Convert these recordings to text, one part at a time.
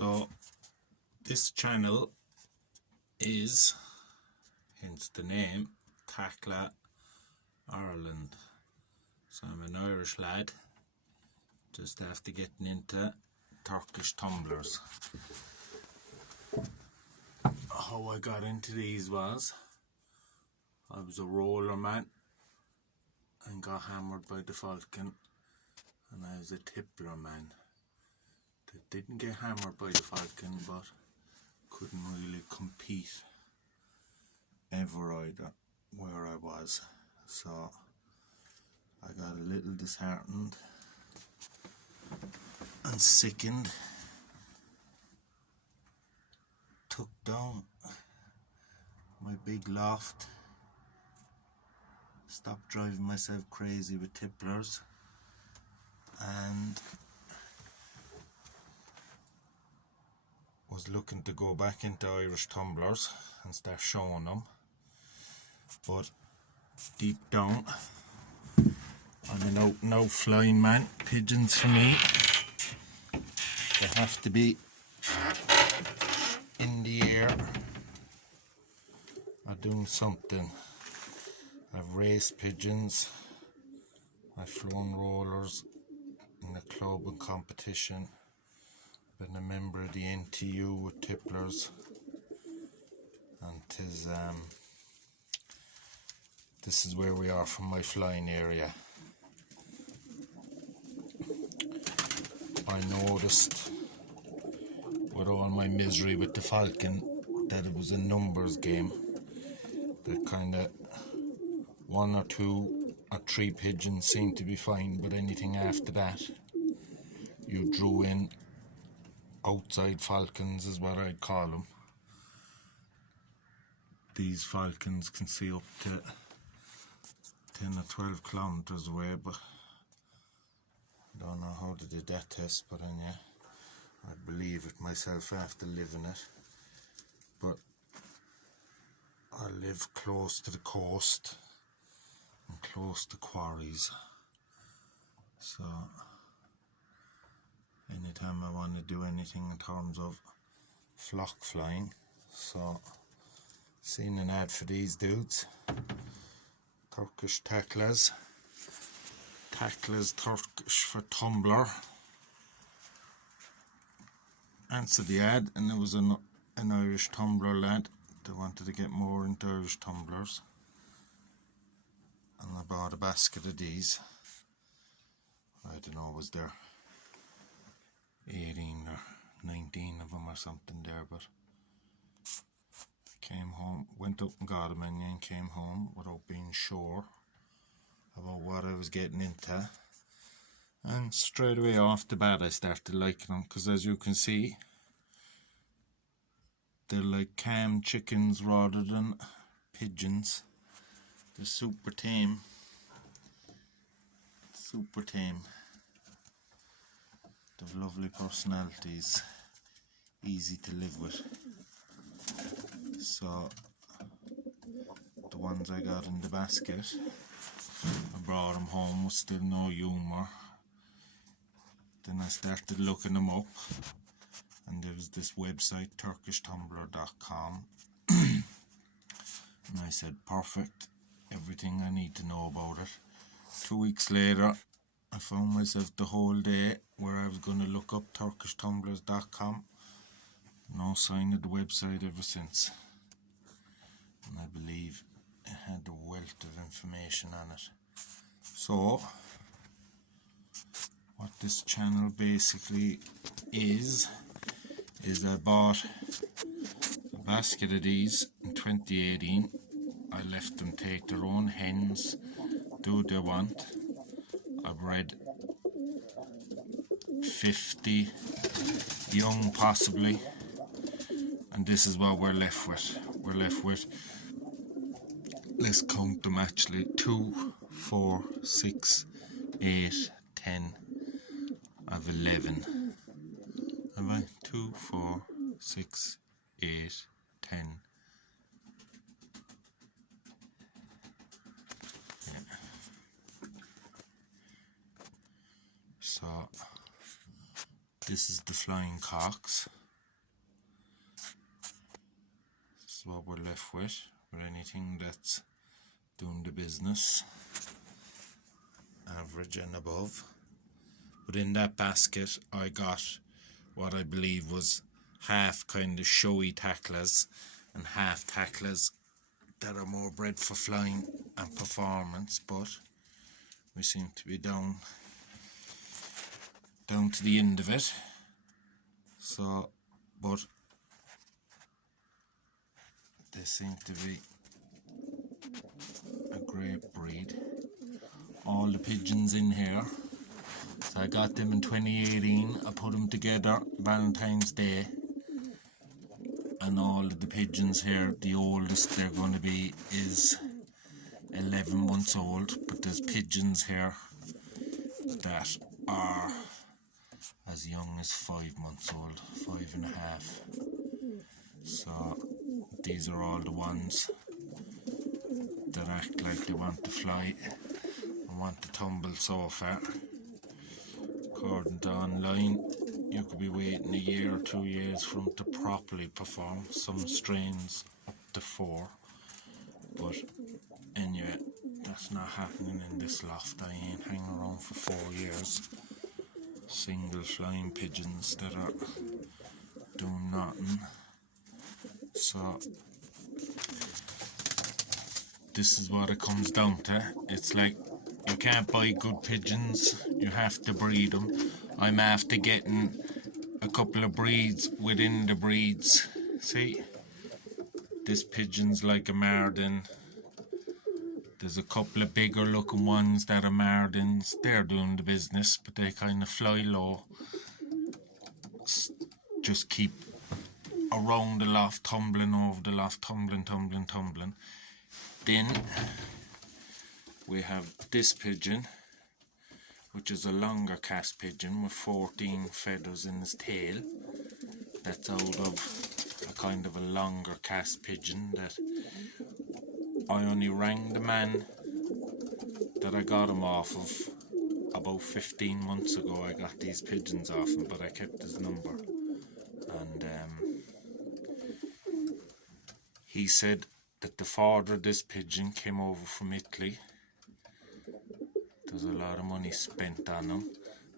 So this channel is, hence the name, Takla Ireland. So I'm an Irish lad, just after getting into Turkish tumblers. How I got into these was, I was a roller man and got hammered by the falcon, and I was a tippler man that didn't get hammered by the falcon but couldn't really compete ever either where I was. So I got a little disheartened and sickened, took down my big loft, stopped driving myself crazy with tipplers, and was looking to go back into Irish tumblers and start showing them. But deep down, I'm an out and out flying man. Pigeons for me, they have to be in the air or doing something. I've raced pigeons, I've flown rollers in the club and competition, been a member of the NTU with tipplers, and this is where we are from my flying area. I noticed with all my misery with the falcon that it was a numbers game, that kind of 1 or 2 or 3 pigeons seemed to be fine, but anything after that you drew in outside falcons is what I'd call them. These falcons can see up to 10 or 12 kilometers away, but I don't know how to do that test, but yeah, I believe it myself after living it. But I live close to the coast and close to quarries, so anytime I want to do anything in terms of flock flying, so seen an ad for these dudes, Turkish Taklas, Turkish for tumbler. Answered the ad, and there was an Irish tumbler lad that wanted to get more into Irish tumblers, and I bought a basket of these. I don't know, was there 18 or 19 of them or something there, but came home, went up and got them, and then came home without being sure about what I was getting into, and straight away off the bat I started liking them, because as you can see, they're like canned chickens rather than pigeons. They're super tame, super tame. They've lovely personalities, easy to live with. So the ones I got in the basket, I brought them home with still no humour. Then I started looking them up, and there was this website, turkishtumbler.com, and I said, perfect, everything I need to know about it. 2 weeks later, I found myself the whole day where I was going to look up turkishtumblers.com. No sign of the website ever since, and I believe it had a wealth of information on it. So what this channel basically is I bought a basket of these in 2018. I left them take their own hens, do what they want. I bred 50 young possibly, and this is what we're left with. We're left with, let's count them actually, 2, 4, 6, 8, 10 of 11. Have I? 2, 4, 6, 8, 10. Yeah. So this is the flying cocks. is what we're left with anything that's doing the business, average and above. But in that basket I got what I believe was half kind of showy Taklas and half Taklas that are more bred for flying and performance, but we seem to be down to the end of it. So, but they seem to be a great breed. All the pigeons in here, so I got them in 2018. I put them together Valentine's Day, and all of the pigeons here, the oldest they're going to be is 11 months old, but there's pigeons here that are as young as 5 months old, 5.5. So these are all the ones that act like they want to fly and want to tumble so far. According to online, you could be waiting a year or 2 years for them to properly perform. Some strains up to 4. But anyway, that's not happening in this loft. I ain't hanging around for 4 years. Single flying pigeons that are doing nothing. So this is what it comes down to. It's like you can't buy good pigeons, you have to breed them. I'm after getting a couple of breeds within the breeds. See, this pigeon's like a Mardin. There's a couple of bigger looking ones that are Mardins. They're doing the business, but they kind of fly low. Just keep around the loft, tumbling over the loft, tumbling. Then we have this pigeon, which is a longer cast pigeon with 14 feathers in his tail. That's out of a kind of a longer cast pigeon that I only rang the man that I got him off of about 15 months ago. I got these pigeons off him, but I kept his number. And he said that the father of this pigeon came over from Italy. There's a lot of money spent on him,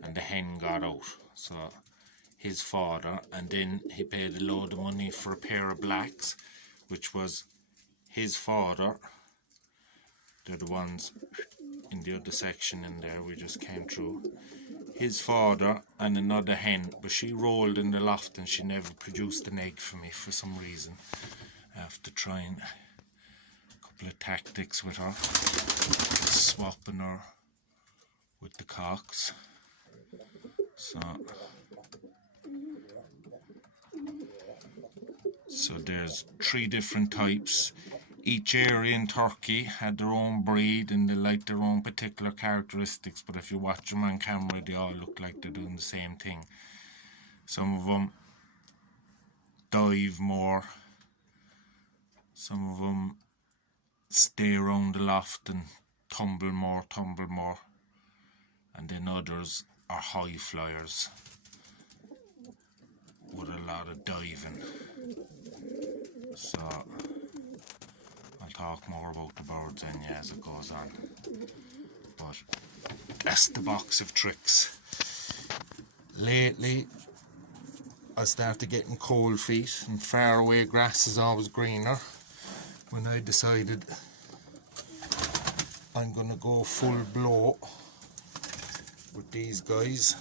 and the hen got out. So his father, and then he paid a load of money for a pair of blacks, which was his father. They're the ones in the other section in there we just came through. His father and another hen, but she rolled in the loft and she never produced an egg for me for some reason. After trying a couple of tactics with her, swapping her with the cocks. So there's 3 different types. Each area in Turkey had their own breed and they like their own particular characteristics, but if you watch them on camera they all look like they're doing the same thing. Some of them dive more, some of them stay around the loft and tumble more, and then others are high flyers with a lot of diving. So I'll talk more about the birds as it goes on, but that's the box of tricks. Lately I started getting cold feet, and far away grass is always greener. When I decided I'm gonna go full blow with these guys,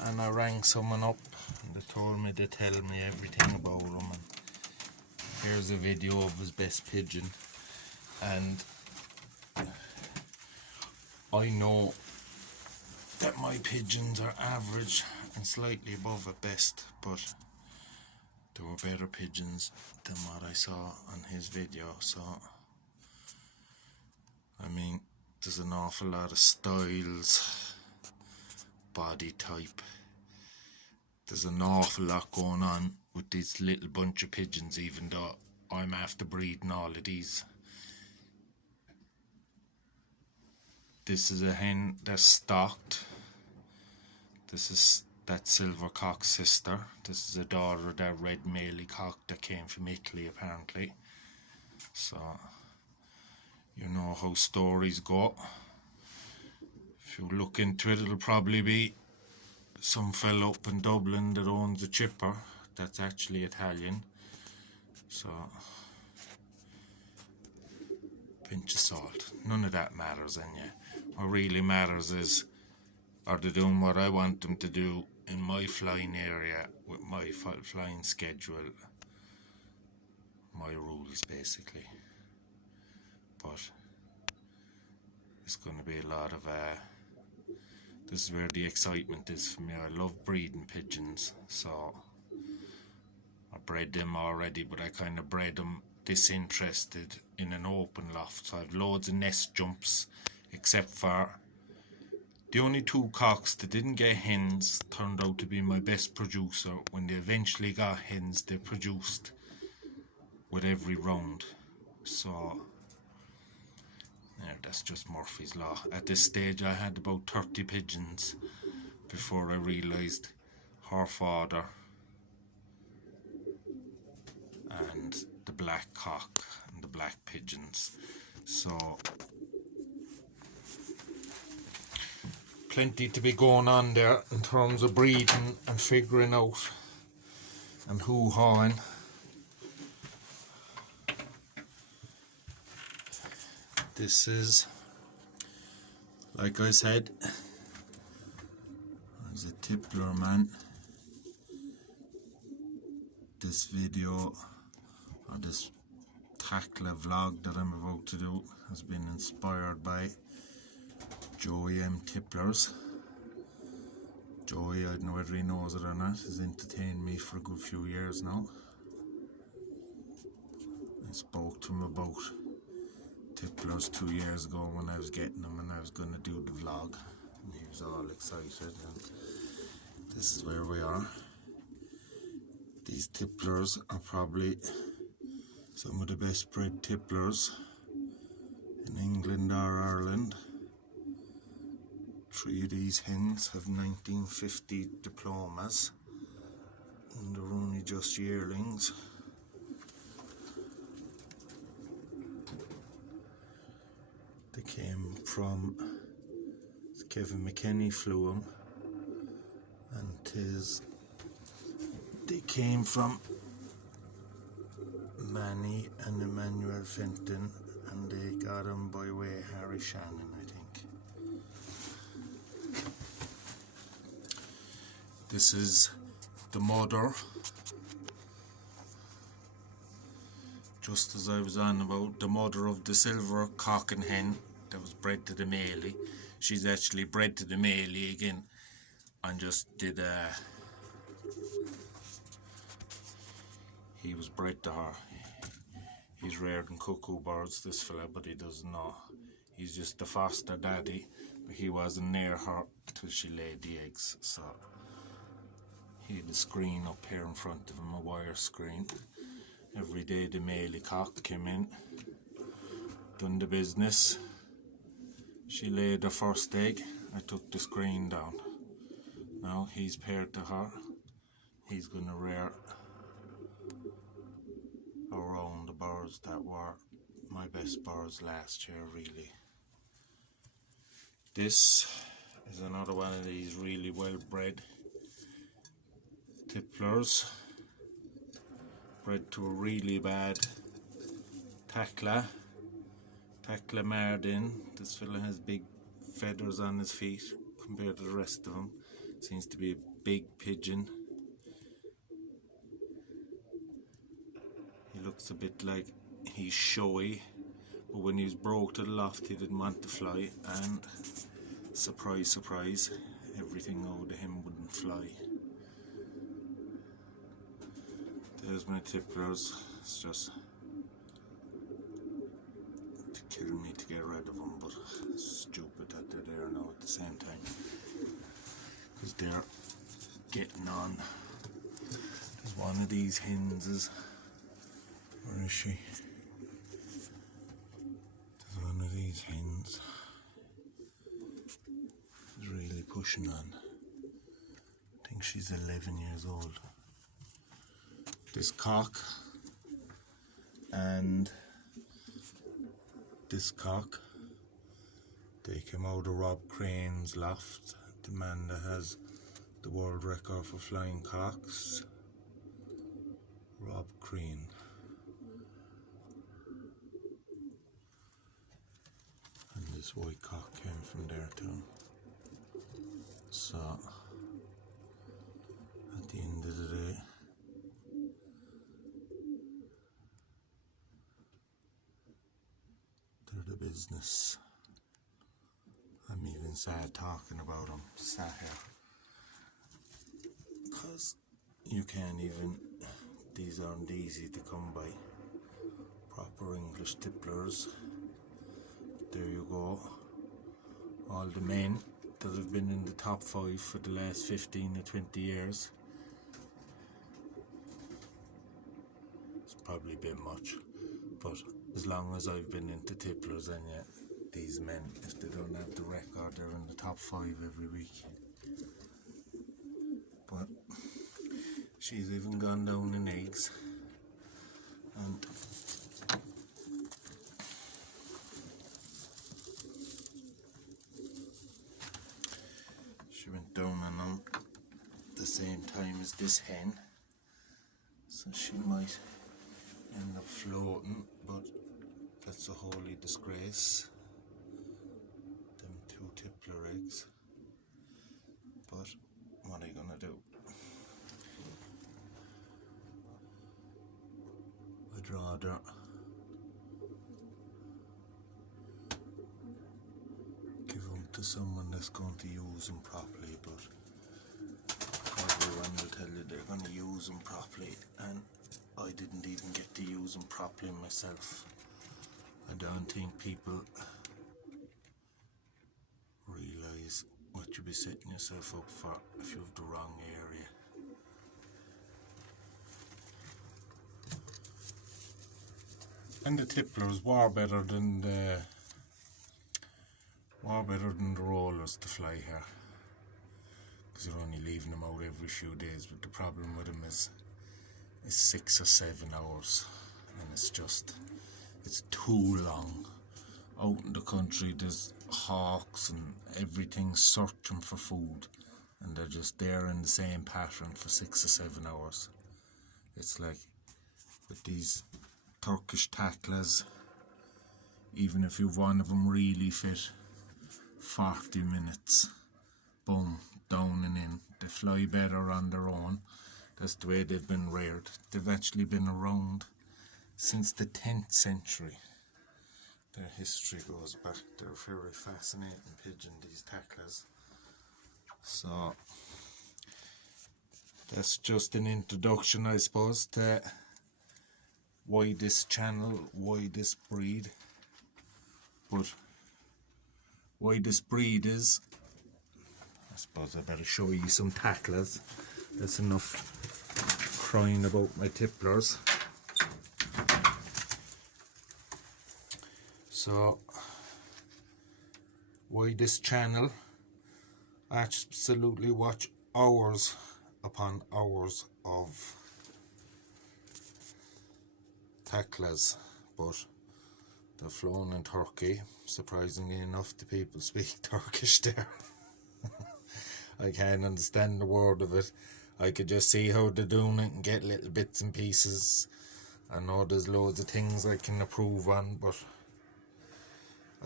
and I rang someone up and they told me to tell me everything about them. And here's a video of his best pigeon, and I know that my pigeons are average and slightly above at best, but there were better pigeons than what I saw on his video. So I mean, there's an awful lot of styles, body type. There's an awful lot going on with this little bunch of pigeons, even though I'm after breeding all of these. This is a hen that's stocked. This is that silver cock's sister. This is a daughter of that red maley cock that came from Italy apparently. So you know how stories go. If you look into it, it'll probably be some fella up in Dublin that owns a chipper that's actually Italian. So pinch of salt. None of that matters in you. What really matters is, are they doing what I want them to do in my flying area with my flying schedule, my rules basically. But it's going to be a lot of this is where the excitement is for me. I love breeding pigeons, so I bred them already, but I kind of bred them disinterested in an open loft. So I have loads of nest jumps, except for the only 2 cocks that didn't get hens turned out to be my best producer. When they eventually got hens, they produced with every round. So yeah, that's just Murphy's Law. At this stage I had about 30 pigeons before I realised her father and the black cock and the black pigeons. So plenty to be going on there in terms of breeding and figuring out and hoo-hawing. This is, like I said, there's a tippler man. This video, or this Takla vlog that I'm about to do, has been inspired by Joey M. Tipplers. Joey, I don't know whether he knows it or not, has entertained me for a good few years now. I spoke to him about Tipplers 2 years ago when I was getting them and I was going to do the vlog, and he was all excited, and this is where we are. These tipplers are probably some of the best bred tipplers in England or Ireland. 3 of these hens have 1950 diplomas and they're only just yearlings. They came from Kevin McKenny flew them, and they came from Manny and Emmanuel Fenton, and they got them by way of Harry Shannon, I think. This is the mother. Just as I was on about the mother of the silver cock and hen that was bred to the maley, she's actually bred to the maley again, and just did he was bred to her. He's reared in cuckoo birds, this fella, but he doesn't know. He's just the foster daddy, but he wasn't near her till she laid the eggs. So he had a screen up here in front of him, a wire screen. Every day the maley cock came in, done the business. She laid her first egg. I took the screen down. Now he's paired to her. He's going to rear around the birds that were my best birds last year, really. This is another one of these really well bred tipplers, bred to a really bad Takla Mardin. This fella has big feathers on his feet compared to the rest of them. Seems to be a big pigeon. He looks a bit like he's showy, but when he was broke to the loft he didn't want to fly, and surprise surprise, everything out of him wouldn't fly. There's my tipplers. It's just to kill me to get rid of them, but it's stupid that they're there now at the same time, because they're getting on. There's one of these hens. Where is she? There's one of these hens. She's really pushing on. I think she's 11 years old. This cock and this cock, they came out of Rob Crane's loft, the man that has the world record for flying cocks. Rob Crane. And this white cock came from there too. So, at the end of the day, they're the business. I'm even sad talking about them, sat here. Because you can't even, these aren't easy to come by. Proper English tipplers. There you go. All the men that have been in the top 5 for the last 15 or 20 years. It's probably a bit much, but as long as I've been into tipplers, and yet these men, if they don't have the record, they're in the top 5 every week. But she's even gone down in eggs, and she went down on them the same time as this hen, so she might end up floating, but that's a holy disgrace. Them 2 tippler eggs. But what are you gonna do? I'd rather give them to someone that's going to use them properly, but everyone will tell you they're going to use them properly, and I didn't even get to use them properly myself. I don't think people realise what you'll be setting yourself up for if you have the wrong area. And the tipplers were better than the rollers to fly here, because you're only leaving them out every few days. But the problem with them is 6 or 7 hours, and it's too long. Out in the country there's hawks and everything searching for food, and they're just there in the same pattern for 6 or 7 hours. It's like with these Turkish Taklas, even if you've one of them really fit, 40 minutes, boom, down and in. They fly better on their own. That's the way they've been reared. They've actually been around since the 10th century. Their history goes back. They're a very fascinating pigeon, these Taklas. So that's just an introduction, I suppose, to why this channel, why this breed. But why this breed is, I suppose I better show you some Taklas. That's enough crying about my tipplers. So, why this channel? I absolutely watch hours upon hours of Taklas, but they're flown in Turkey. Surprisingly enough, the people speak Turkish there. I can't understand a word of it. I could just see how they're doing it and get little bits and pieces. I know there's loads of things I can improve on, but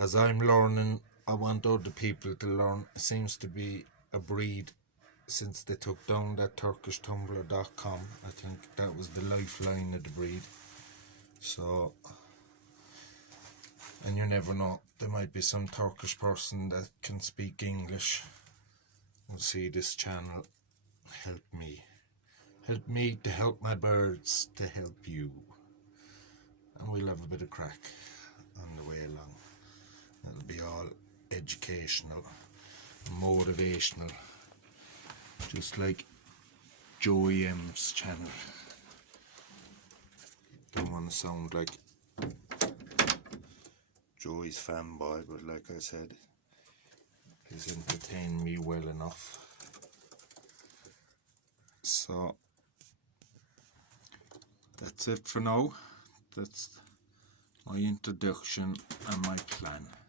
as I'm learning, I want other people to learn. It seems to be a breed since they took down that TurkishTumbler.com. I think that was the lifeline of the breed. So, and you never know, there might be some Turkish person that can speak English. We'll see this channel help me. Help me to help my birds to help you. And we'll have a bit of crack on the way along. It'll be all educational, motivational, just like Joey M's channel. Don't want to sound like Joey's fanboy, but like I said, he's entertained me well enough. So that's it for now. That's my introduction and my plan.